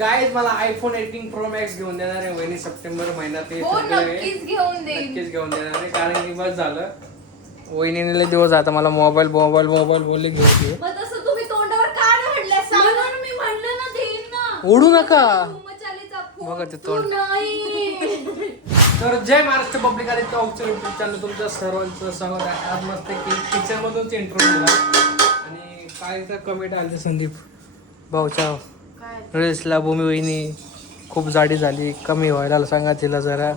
Guys मला iPhone 18 pro max घेऊन देणार आहे वहिनी सप्टेंबर महिन्यात. नक्कीच घेऊन देईन. नक्कीच घेऊन देणार आहे कारण की बस झालं वहिनीने दिवस आता मला मोबाईल मोबाईल मोबाईल बोलले घेऊन दे. मग तसं तुम्ही तोंडावर का रडल्या? सांगा मी म्हणलं ना देईन ना. ओढू नका बघा ते तोंड. तर जय महाराष्ट्र पब्लिक आणि टॉकचं युट्यूब चॅनल तुमच्या सर्वांचं स्वागत आहे. आज मस्त किचन मधूनच इंट्रो दिला आणि काय तर कमेंट आले संदीप भाऊच्या ड्रेसला भूमी वहिनी खूप जाडी झाली, कमी व्हायला सांगा तिला जरा,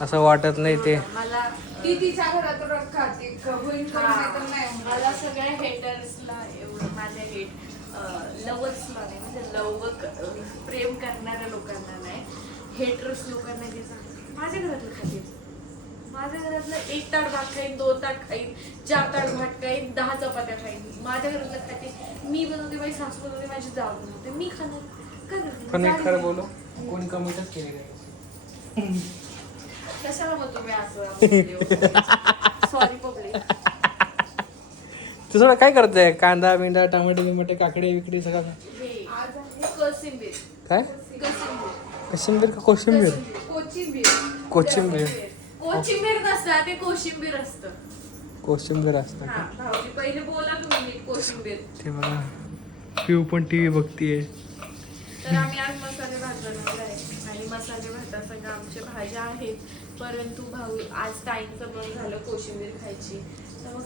असं वाटत नाही ते. मला ती तिच्या घरात रड खाते होईल पण नाही तर नाही होणार. मला सगळ्या हेटर्सला एवढं माझ्या लवर्सला नाही म्हणजे प्रेम करणाऱ्या लोकांना नाही, हेटर्स लोकांना जे सांगतात माझ्या घरातलं खाते. माझ्या घरातलं 1 ताट भात खाईन, 2 ताट खाईन, 4 ताट भात खाईन, 10 चपात्या खाईन. माझ्या घरातलं खाते. मी बनवते, माझी सासू बनवते, माझी जाव बनवते, मी खाणार काय करते. पण एक खरं बोलू, कोणी कमेंटच केली नाही. कशाला मग तुम्ही असं सॉरी पब्लिक. तू सगळं काय करते? कांदा बिंदा टमाटे बिमाटे काकडे विकडे सगळं हे आज आहे कोशिंबीर. काय? कोशिंबीर का कोशिंबीर? कोचिंबीर कोशिंबीर कोशिंबीर नसतं ते कोशिंबीर असतं. कोशिंबीर असतं हा का? भाऊजी पहिले बोला तुम्ही नीट कोशिंबीर. ते बघा पिऊ पण टीव्ही बघतीये. तर आम्ही आज मसाले भात बनवला आहे आणि मसाले भातासंग आमच्या भाज्या आहेत, परंतु भाऊ आज टाईमचं मन झालं कोशिंबीर खायची तर मग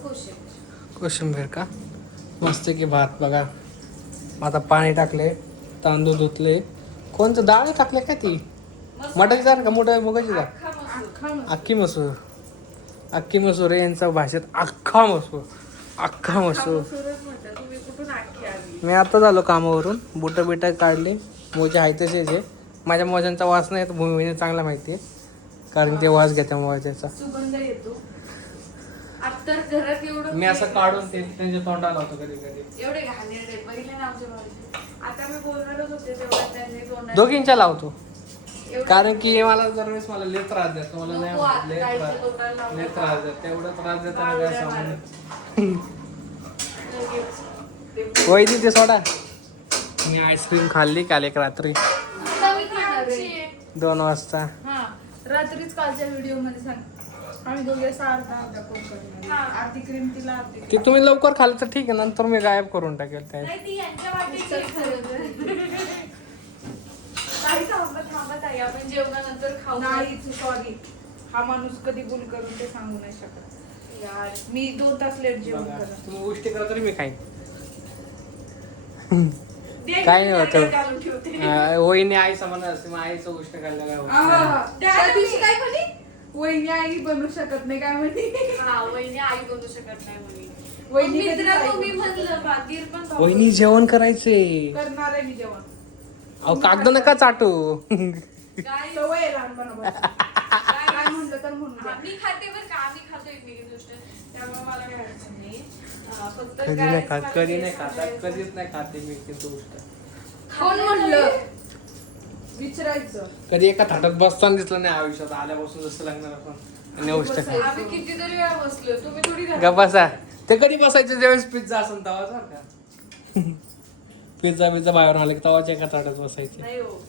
कोशिंबीर का? मस्त की भात बघा. आता पाणी टाकले, तांदूळ धुतले. कोणतं डाळ टाकले काय ती? मटाची डाळ का मोठ्या मुगाची डाळ? अख्खी मसूर. अख्खी मसूर यांच्या भाषेत अख्खा मसूर. अख्खा मसूर. तुम्ही कुठून आखी आली? मी आता झालो कामावरून, बुट बिट काढली. मोजे आहे तसे जे माझ्या मोजांचा वास नाही, भूमीने चांगला माहिती आहे कारण ते वास घेत्या मोजाचा. सुगंध येतो. आता घरात एवढं मी असं काढून ते त्यांच्या तोंडाला होतो कधी कधी. एवढे घाणेरडे पहिले ना आमच्या भाऊजी. आता मी बोलणारच होते तेव्हा त्यांनी तोंडात दोघींच्या लावतो एवढं कारण की मला दरवेळेस मला लय त्रास देतो. मला नाही नको आवडत. आता लय काहीचं त्रास तोंडाला लावू लय नका. त्रास देतो. तेवढा त्रास देतो ना काय सांगू. लगेच. वैदी ते सोडा. मी आईस्क्रीम खाल्ली काल एक रात्री आता मी खाणार आहे. 2 वाजता. हा रात्रीच कालच्या व्हिडिओ मध्ये सांग आम्ही दोघे अर्धा कोण करणार. अर्धी क्रीम तिला अर्धी ती तुम्ही लवकर खाल्लं तर ठीक आहे, नंतर मी गायब करून टाकेल काय. नाही ती यांच्या वाटेची काही थांबत आहे. आपण जेवणानंतर खाऊ. नाही सॉरी हा माणूस कधी भूल करून ते सांगू नाही शकत यार मी 2 तास लेट जेवण बघा, करत. तुम्ही गोष्टी करा तरी मी खाईन. दे काय की नाही मी होतं. घालून ठेवते. वहिनी आई समान असते, मग आईचं गोष्ट करायला काय होत नाही. आहा, त्या दिवशी काय काय म्हणे वहिनी आई बनू शकत नाही काय म्हणे. हा वहिनी आई बनू शकत नाही म्हणे. वहिनी कधीच मित्रांनो, आई मी बनू म्हणलं बाकीर पण भाऊ. वहिनी जेवण करायचे. करणार आहे मी जेवण. अहो कागद नका चाटू. काय सवय आहे लहानपणापासून. काय म्हणलं तर म्हणून द्या. मी खाते बरं का, आम्ही खातो एकमेकी गोष्ट, त्यामुळे मला काय अडचण नाही. फक्त कधी काय नाही खात, मला कधी ते नाही खात, सांगायचं. कधीच नाही खाते मी ती गोष्ट. कोण म्हणलं विचारायचं. कधी एका थाटात बसताना दिसलं नाही आयुष्यात आल्यापासून जसं लागणार आपण आणि गोष्ट काय. आम्ही कितीतरी वेळा बसलो, तुम्ही थोडी राहता. ग बसा. ते कधी बसायचं ज्यावेळेस पिझ्झा असेल तेव्हाच बरं का. पिझ्झा बाहेरून आले की तेव्हाच एका थाटात बसायचे. नाही हो,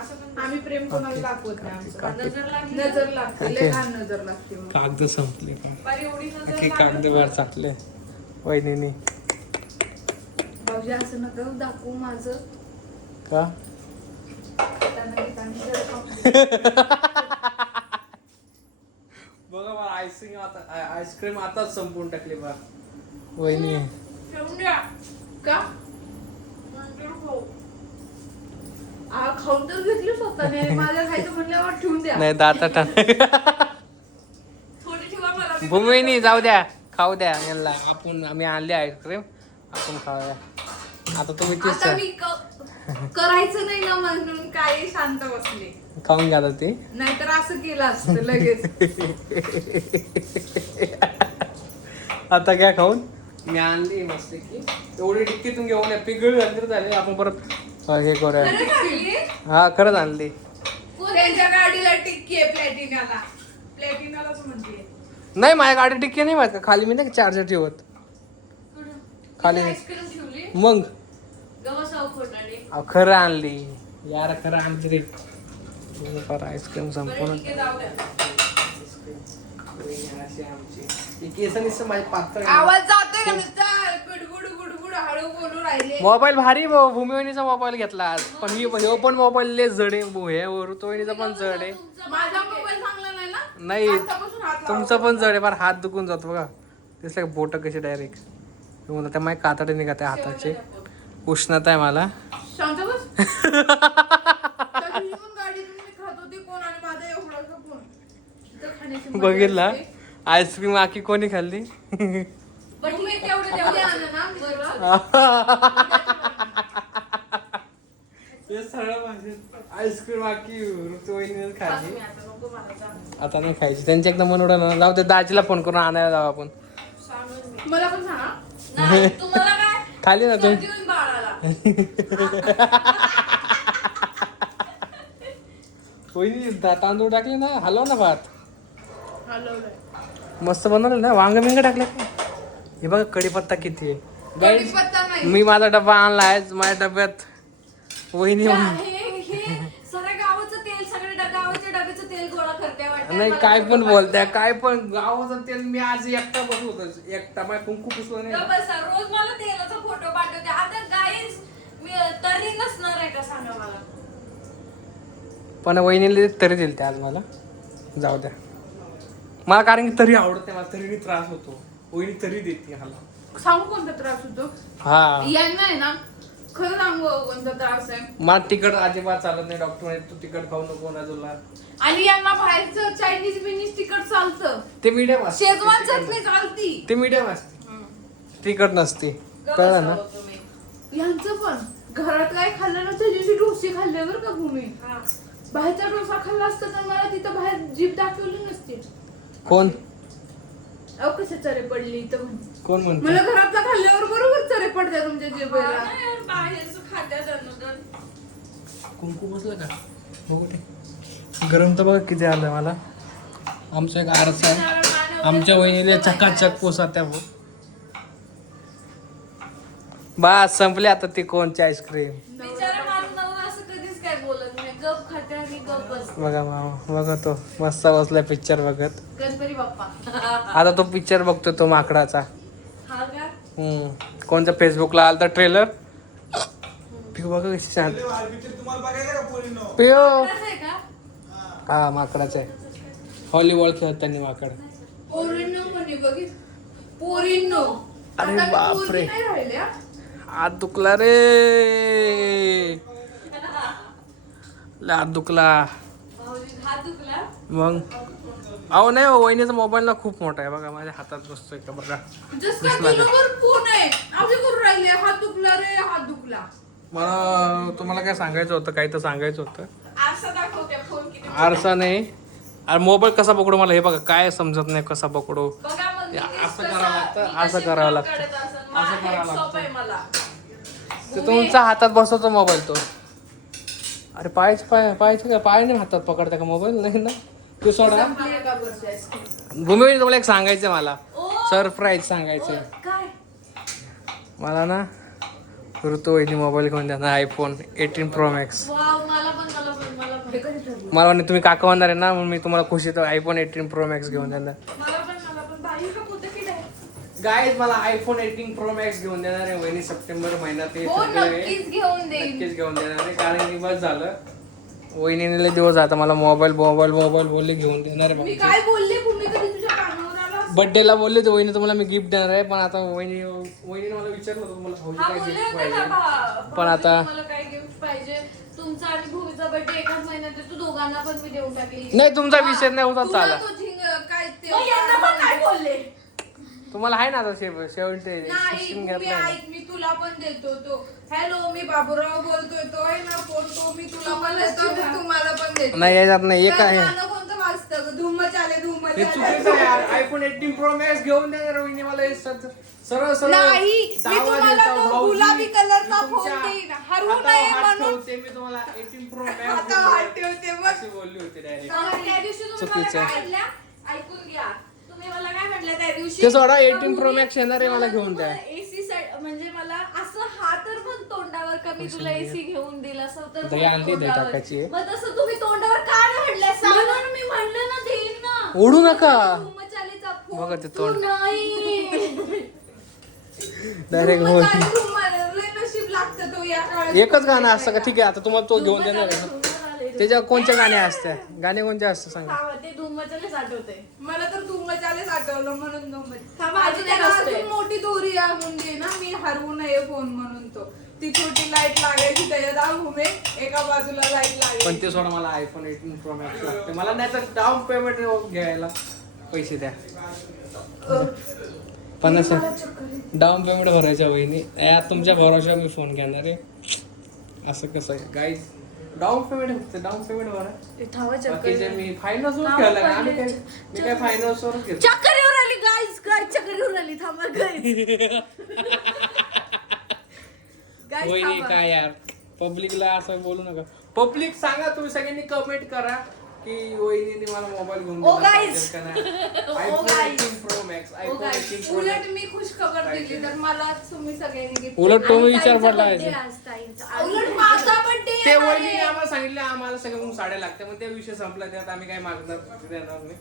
असं पण आम्ही प्रेम कोणाला दाखवत नाही आमचं. नजर लागली नजर लागते लय घाण नजर लागते मग. कागद संपले का? फार एवढी नजर की कागद लागली. वर चाटले वहिनीने भाऊजी असं नका दाखवू माझं. का? त्यांना घेताना जरा पाहू. बघा मला आईस्क्रीम आता आईस्क्रीम आताच संपवून टाकली बा वहिनी. ठेवून द्या. का नंतर खाऊ. खाऊन तर घेतली स्वतःने. माझ्या खायचं म्हणल्यावर ठेवून द्या. नाही दाता थोडी ठेवा मला बी. भूमिनी जाऊ द्या, खाऊ द्या यांना. आपण आम्ही आणले आईस्क्रीम, आपण खाऊया. आता तुम्ही तीच आता मी करायचं नाही ना म्हणून काय शांत बसले. खाऊन घ्या ते. नाहीतर असं केलं असतं लगेच. आता काय खाऊन मी आणली मस्त की एवढी टिक्कीतून घेऊन या. पिघळ झाले आपण परत हे करूया. खरंच आणली? हा खरंच आणली. त्यांच्या गाडीला टिक्की आहे प्लॅटिनाला. प्लॅटिनालाच म्हणते. नाही माझ्या गाडी टिक्की नाही माहित का, खाली मी नाही चार्जर ठेवत कुठं? खाली. आईस्क्रीम ठेवली मग गव्हासाव खोटाडे. खरं आणली. यार खरं आमची आईस्क्रीम संपूर्ण ठीक आहे, जाऊ द्या. ही केस नुसतं माझी पातळ आहे. आवाज जातोय का नुसता गुडगुड गुडगुड हळू बोलू राहिले. मोबाईल भारी भूमिवहिनीचा मोबाईल घेतला आज पण ह्यो पण मोबाईल लय जड आहे हे ऋतुवहिनीचा पण जड आहे. माझा मोबाईल चांगला नाही ना. नाही आतापासून हात लावा. तुमचा पण जड आहे फार हात दुखून जातो बघा दिसलं बोट कशी डायरेक्ट त्या माझ्या कातडे निघत आहे हाताचे उष्णता आहे मला. शांत बस. त्या दिवशी पण गाडीतून मी खात होती कोण आणि माझा एवढासा फोन. इथं खाण्याची मजा बघितला असते. आईस्क्रीम आखी कोणी खाल्ली पण ठीक आहे, तेवढं तेवढे तेवढं आणलं ना मी सगळं. आईस्क्रीम आखी ऋतुवहिनीने खाल्ली आता नको मला सांग. आता नाही खायची त्यांच्या एकदा मन उडालं जाऊ दे दाजीला फोन करून आणायला जाऊ आपण सांगून मी. मला पण सांगा. नाही, तुम्हाला काय खाली ना तुम्ही सर्दी होईल बाळाला. वहिनी तांदूळ टाकले ना हलव ना भात हलवलंय. मस्त बनवलं ना वांग बिंग टाकले हे बघा कढीपत्ता किती आहे Guys, कढीपत्ता नाही. मी माझा डब्बा आणला आहे माझ्या डब्यात वहिनी हे सगळ्या गावाचं तेल गावाच्या डब्याचं तेल गोळा करते वाटतं. नाही काय पण बोलताय काय पण गावाचं तेल मी आज एकटा बसलो होतो एकटा माझ्या कुंकू पुसलं नाही गप्प बसा, रोज मला तेलाचा फोटो पाठवते. आता गाईज मी तरी नसणार आहे का सांगा मला. पण वहिनीला तरी दिल ते आज मला जाऊ द्या मला कारण की तरी आवडत नाही मला तरी त्रास होतो वहिनी तरी देते मला सांगू कोणता त्रास होतो. हा यांना आहे ना खरं सांगू कोणता त्रास आहे. मला तिखट अजिबात चालत नाही डॉक्टर म्हणे तू तिखट खाऊ नको ना तुला आणि यांना बाहेरचं चायनीज बिनीज तिखट चालतं. ते मीडियम असते शेजवान चटणी चालती. ते मीडियम असते तिखट नसते गप्प कळलं ना बसावं तुम्ही. यांचं पण घरात काय खाल्लं ना त्या दिवशी डोसे खाल्ले बरं का भूमी. हा. बाहेरचा डोसा खाल्ला असता तर मला तिथं बाहेर जीभ दाखवली नसती. कोण अहो कसे चरे पडली इथं म्हणे. कोण म्हणतो मला घरातला खाल्ल्यावर बरोबर चरे पडत्या तुमच्या हा जिभेला. ना यार, बाहेरचं खात्यात अनुदान. कुंकू बसलं का बघू ते गरम तर बघा किती आलं मला आमचा एक आरसा आहे आमच्या वहिनीला चकाचक पोसा त्या बस संपले आता ते कोणची आईस्क्रीम बिचारा माझं नवरा असं कधीच काय बोलत नाही. गप खाते आणि गप बस. बघा मामा बघा तो मस्त बसलाय पिक्चर बघत गणपती बाप्पा. आता तो पिक्चर बघतो तो माकडाचा हा का? कोणत्या फेसबुकला आलता ट्रेलर पिऊ बघा कशी शांत पिऊ असं आहे का? हा माकडाचा आहे हॉलीबॉल खेळत त्यांनी माकड पोरींनो म्हणे बघित पोरींनो. अरे आता बापरे. पोरी नाही राहिल्या. हात दुखला रे हात दुखला भाऊजी हात दुखला. मग अहो नाही हो, वहिनीचा मोबाईल ना खूप मोठा आहे बघा माझ्या हातात बसतोय का बघा जस काय तुझ्यावर फोन आहे असे करून राहिले. हात दुखला रे हात दुखला. मला तुम्हाला काय सांगायचं होतं काही तर सांगायचं होतं आरसा दाखवते फोन किती. आरसा नाही अरे मोबाईल कसा पकडू मला हे बघा काय समजत नाही कसा पकडू बघा मग मी असं कसा- करावं लागतं, मी असं कशी करावं vlog लागतं. काढत असेल. असं माझा करावं head shop आहे लागतं. मला. ते तुमच्या हातात बसवतो मोबाईल तो अरे पायचे का पाय नाही हातात पकडता का मोबाईल नाही ना तू सोडा संपली एका वर्षी आईस्क्रीम. भूमी तुम्हाला एक सांगायचं मला ओ, सरप्राईज सांगायचं काय मला ना ऋतुवहिनी मोबाईल घेऊन द्या ना आयफोन 18 प्रो मॅक्स वाव मला पण हे कधी ठरलं? मला वाटतं तुम्ही काका म्हणणार आहे ना म्हणून मी तुम्हाला खुशी आयफोन 18 प्रो मॅक्स घेऊन देणार मला पण बाई हा पोते की नाही. गाईज मला आयफोन 18 प्रो मॅक्स घेऊन देणार आहे वहिनी सप्टेंबर महिन्यात हे हो सगळे नक्कीच घेऊन देईन. नक्कीच घेऊन देणार आहे कारण की बस झालं वहिनीने दिवस आता मला मोबाईल बोलले घेऊन देणार आहे मी काय बोलले भूमी कधी तुझ्या कानावर आला. बर्थडेला बोलले तर वहिनी तुम्हाला मी गिफ्ट देणार आहे पण आता वहिनीने मला विचारलं होतं तुम्हाला भाऊजी हा काय बोलले गिफ्ट होते ना पाहिजे पण आता मला काय गिफ्ट पाहिजे. तुमचा आणि भूमीचा बर्थडे एकाच महिन्यात आहे, तू दोघांना पण मी देऊन टाकेल. नाही तुमचा विषय नाही होता तुला चाला तो झिंग काय ते मग यांना पण काय बोलले. तुम्हाला आहे ना आता शेवटी नाही शिक्षण भूमी घेतलं ऐक मी तुला पण देतो तो. हॅलो मी बाबूराव बोलतोय तो आहे ना फोन तो मी तुला पण देतो मी तुम्हाला पण देतो. नाही याच्यात नाही एक तर आहे गाणं कोणतं वाजतं धूम चाले धूम हे चुकीचं आहे यार आयफोन 18 प्रो मॅक्स घेऊन देणार वहिनी मला हे सरळ सरळ नाही मी दावा तुम्हाला देता, तो भाऊजी, गुलाबी कलरचा मी तुमच्या फोन देईन हरवू हातावर नये हात म्हणून ठेवते मी तुम्हाला 18 प्रो आता हात मॅक्स ठेवते बघ. अशी बोलली होती डायरेक्ट त्या दिवशी तुम्ही मला चुकीचं काय आहे. म्हटल्या ऐकून घ्या. तुम्ही मला काय म्हटलं त्या दिवशी ते सोडा 18 प्रो मॅक्स येणार आहे मला घेऊन द्या एसी म्हणजे मला असं हा तर म्हणतो तोंडावर का मी तुला एसी घेऊन दिला असं तर दही आणली, दही तोंडावर. टाकायची आहे. मग तसं तुम्ही तोंडावर का नाही म्हणलं म्हणून मी म्हणलं ना देईन ना. ओढू नका. धुम्मचालीचा फोन. बघा ते तू तोंड. नाही. डायरेक्ट नशीब लागतं तो या काळात. एकच गाणं असतं का? ठीक आहे, आता तुम्हाला तो घेऊन देणार आहे ना. धुम्मचाली. त्याच्या कोणते गाणे असतात? गाणे कोणते असतात सांगा. हा, ते धुम्मचालीच आठवते. मला तर धुम्मचालेच आठवलं म्हणून थांबा, माझी अजून एक त्याला असते. अजून मोठी दोरी आणून दे ना, मी हरवू नये फोन म्हणून तो. ती छोटी लाईट लागायची त्याच्यात घुमे एका बाजूला लाईट पण लागायची. ते सोडा, मला आयफोन 18 प्रो मॅक्स लागते. मला नाही तर डाऊन पेमेंट घ्यायला पैसे द्या. 50 डाऊन पेमेंट भरायच्या वहिनी. यार तुमच्या भरोश्यावर मी फोन घेणार आहे. असं कसं आहे गाईज? डाऊन पेमेंट फक्त डाऊन पेमेंट भरा. ते थांबा, चक्कर बाकीचे येऊन- मी फायनान्सवर नाव घ्यायला पडले. आम्ही काय मी काय फायनान्सवरच घेतो. चक्कर येऊन आली गाईज. गाईज चक्कर येऊन आली. थांबा गाईज. गाईज वहिनी थांबा. काय यार, पब्लिकला असं बोलू नका. पब्लिक सांगा, तुम्ही सगळ्यांनी कमेंट करा की वहिनीने मला मोबाईल घेऊन ओ दिला guys. पाहिजे का नाही. ओ iPhone guys. 18 Pro Max, iPhone guys. 18 Pro उलट Max. मी खुश खबर दिली तर मला तुम्ही सगळ्यांनी gift उलट दिलं. तुम्ही आणि विचार ताईंचा पडला birthday आहे. आज ताईंचा. उलट माझा बर्थडे ते वहिनीने आम्हाला सांगितलं आम्हाला सगळ्या साड्या लागत्या, मग त्या विषय संपला. त्यात आम्ही काय मागणार देणार नाही.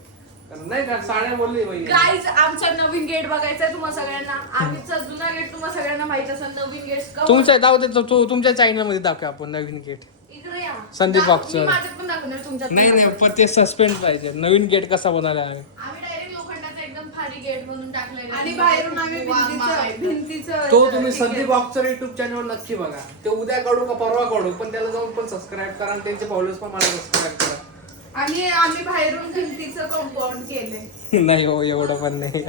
कारण नाही का साड्या बोलली वहिनी. गाईज आमचा नवीन गेट बघायचा आहे तुम्हाला सगळ्यांना. आधीचा जुना गेट तुम्हाला सगळ्यांना माहित असेल. नवीन गेट तुमच्या जाऊ दे, तुमच्या चॅनल मध्ये दाखवा आपण नवीन गेट. इकडे या. संदीप मी वाकचौरे. माझ्यात पण दाखवणार तुमच्यात पण नाही नाही, दाखवणार. पण ते सस्पेंड पाहिजे. नवीन गेट कसा बनवला आम्ही. आम्ही डायरेक्ट लोखंडाचा एकदम भारी गेट बनवून टाकलाय. आणि बाहेरून आम्ही भिंतीचं तो तुम्ही संदीप वाकचौरे युट्यूब चॅनल नक्की बघा. ते उद्या काढू का परवा काढू, पण त्याला जाऊन पण सबस्क्राईब करा आणि त्यांचे फॉलोअर्स पण मला सबस्क्राईब करा. आणि आम्ही बाहेरून भिंतीचं कंपाऊंड केलंय. नाही हो, एवढं पण नाही.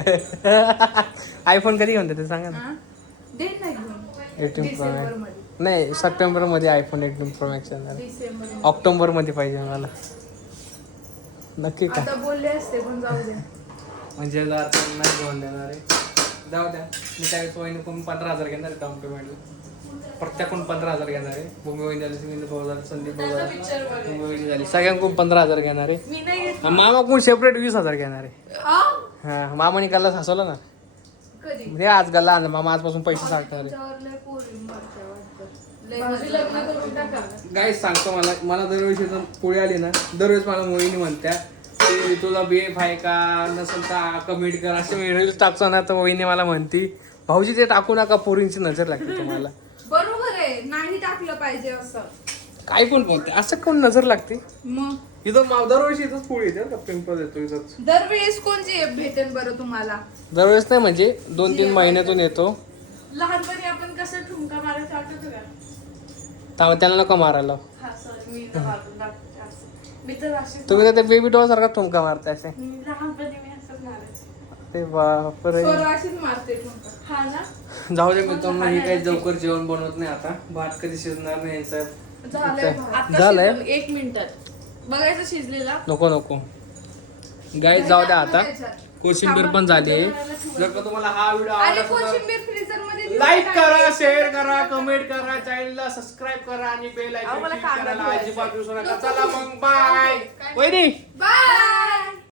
आयफोन कधी घेऊन देते सांगा ना. हा? देईन ना घेऊन 18 Pro डिसेंबर Max. मध्ये. नाही, सप्टेंबर मध्ये आयफोन 18 Pro Max येणार. डिसेंबर मध्ये. ऑक्टोबर मध्ये पाहिजे मला. नक्की का? आता बोलले असते पण जाऊ दे. म्हणजे जर आता नाही घेऊन देणार आहे, जाऊ द्या. मी त्यावेळेस वहिनी पण 15,000 घेणार आहे डाऊन पेमेंटला. प्रत्येकून 15,000 घेणार आहे. भूमी वहिनी झाली, संदीप भाऊ झाले, संदीप भाऊ त्याचा झाले, पिक्चर बघ. भूमी वहिनी झाली. सगळ्यांकडून 15,000 घेणार आहे. मी नाही घेत. आणि मामा कोण सेपरेट 20,000 घेणार आहे. आ? हा, मामाने कालच हसवलं ना. कधी? म्हणजे आज गल्ला आणला मामा, आजपासून पैसे साठणार आहे. तुमच्यावर लय पोरी मरते वाटतं. लय भाऊजी मजा लग्न करून टाका. गाईस सांगतो, मला दरवेळेस इथं पोळी आली ना, दरवेळेस मला मोहिनी म्हणत्या की तुला BF आहे का, नसेल तर कमेंट कर. असे मी रील्स टाकतो ना, तर मोहिनी मला म्हणती भाऊजी ते टाकू नका, पोरींची नजर लागते तुम्हाला. बरोबर आहे, नाही टाकलं पाहिजे असं. काय पण बोलते, असं कोण नजर लागते मग इथं. दरवर्षी इथंच पोळी येते का, पिंपल येतो इथंच. दरवेळेस कोणची भेटेल बरं तुम्हाला? दरवेळेस नाही, म्हणजे 2-3 महिन्यातून येतो. लहानपणी आपण कसं ठुमका मारायचं आठवतं का? त्यामुळे त्याला नको मारायला. हा सॉरी, मी तर मारून दाखवते असं. मी तर अशीच तुम्ही काय ते बेबी डॉल सारखा ठुमका मारताय असे. लहानपणी मी असंच मारायचे. ते बापरे. स्वर अशीच मारते तुमचं. हा ना. जाऊ दे मित्रांनो, ही काही लवकर जेवण बनवत नाही आता. भात कधी शिजणार नाही यांचा. झालंय भात. आता झालंय? शिजलं, 1 मिनिटात बघायचं शिजलेला. नको गाईज, जाऊ द्या आता. त्याच्यात. कोशिंबीर पण झाली आहे. जर का तुम्हाला हा व्हिडिओ आणि आवडला असेल कोशिंबीर फ्रीजर मध्ये तर लाईक करा, शेअर करा, कमेंट करा, चॅनलला सबस्क्राईब करा आणि बेल अहो, आयकॉन मला क्लिक कांदा करायला धुवायचा अजिबात विसरू नका. चला मग, बाय. वहिनी बाय.